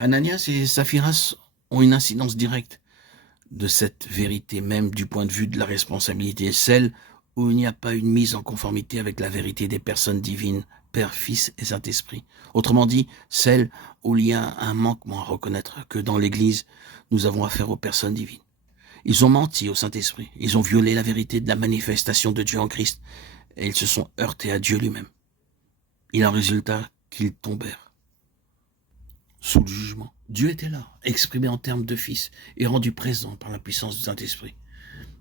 Ananias et Saphiras ont une incidence directe de cette vérité même du point de vue de la responsabilité, celle où il n'y a pas une mise en conformité avec la vérité des personnes divines, Père, Fils et Saint-Esprit. Autrement dit, celle où il y a un manquement à reconnaître que dans l'Église, nous avons affaire aux personnes divines. Ils ont menti au Saint-Esprit, ils ont violé la vérité de la manifestation de Dieu en Christ, et ils se sont heurtés à Dieu lui-même. Il en résulta qu'ils tombèrent sous le jugement. Dieu était là, exprimé en termes de Fils, et rendu présent par la puissance du Saint-Esprit.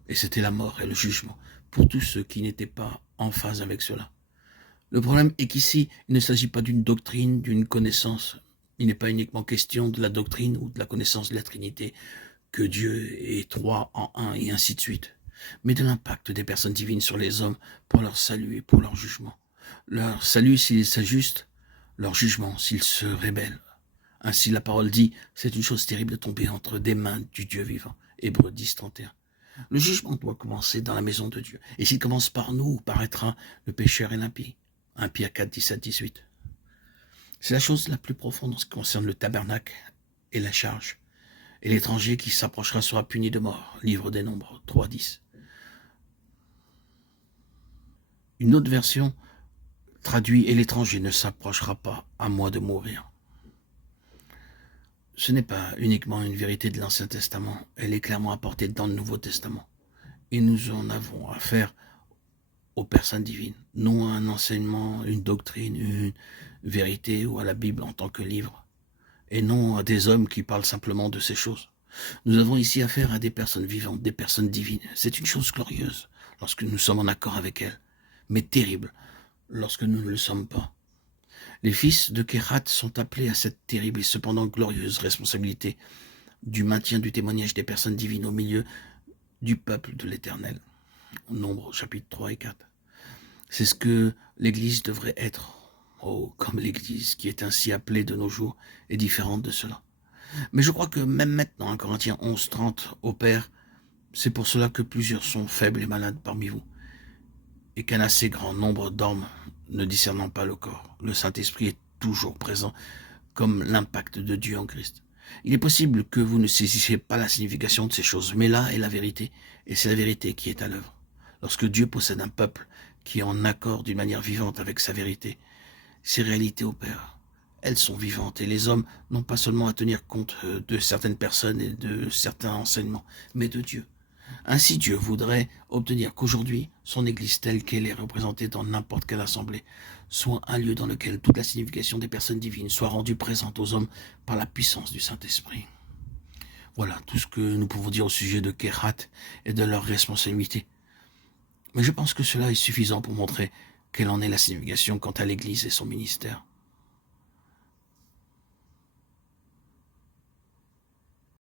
Et c'était la mort et le jugement pour tous ceux qui n'étaient pas en phase avec cela. Le problème est qu'ici, il ne s'agit pas d'une doctrine, d'une connaissance. Il n'est pas uniquement question de la doctrine ou de la connaissance de la Trinité, que Dieu est trois en un et ainsi de suite, mais de l'impact des personnes divines sur les hommes pour leur salut et pour leur jugement. Leur salut s'ils s'ajustent, leur jugement s'ils se rébellent. Ainsi la parole dit, c'est une chose terrible de tomber entre des mains du Dieu vivant. Hébreux 10, 31. Le jugement doit commencer dans la maison de Dieu. Et s'il commence par nous, où paraîtra le pécheur et l'impie. 1 Pierre 4, 17, 18. C'est la chose la plus profonde en ce qui concerne le tabernacle et la charge. Et l'étranger qui s'approchera sera puni de mort. Livre des Nombres 3, 10. Une autre version traduit « Et l'étranger ne s'approchera pas à moi de mourir ». Ce n'est pas uniquement une vérité de l'Ancien Testament, elle est clairement apportée dans le Nouveau Testament. Et nous en avons affaire aux personnes divines, non à un enseignement, une doctrine, une vérité ou à la Bible en tant que livre, et non à des hommes qui parlent simplement de ces choses. Nous avons ici affaire à des personnes vivantes, des personnes divines. C'est une chose glorieuse lorsque nous sommes en accord avec elles, mais terrible lorsque nous ne le sommes pas. Les fils de Kéhat sont appelés à cette terrible et cependant glorieuse responsabilité du maintien du témoignage des personnes divines au milieu du peuple de l'Éternel. Nombre chapitre 3 et 4. C'est ce que l'Église devrait être. Oh, comme l'Église qui est ainsi appelée de nos jours est différente de cela. Mais je crois que même maintenant, 1 Corinthiens 11, 30 opère. C'est pour cela que plusieurs sont faibles et malades parmi vous, et qu'un assez grand nombre dorment, ne discernant pas le corps. Le Saint-Esprit est toujours présent, comme l'impact de Dieu en Christ. Il est possible que vous ne saisissiez pas la signification de ces choses, mais là est la vérité, et c'est la vérité qui est à l'œuvre. Lorsque Dieu possède un peuple qui est en accord d'une manière vivante avec sa vérité, ces réalités opèrent. Elles sont vivantes, et les hommes n'ont pas seulement à tenir compte de certaines personnes et de certains enseignements, mais de Dieu. Ainsi Dieu voudrait obtenir qu'aujourd'hui, son Église telle qu'elle est représentée dans n'importe quelle assemblée, soit un lieu dans lequel toute la signification des personnes divines soit rendue présente aux hommes par la puissance du Saint-Esprit. Voilà tout ce que nous pouvons dire au sujet de Kéhat et de leur responsabilité. Mais je pense que cela est suffisant pour montrer quelle en est la signification quant à l'Église et son ministère.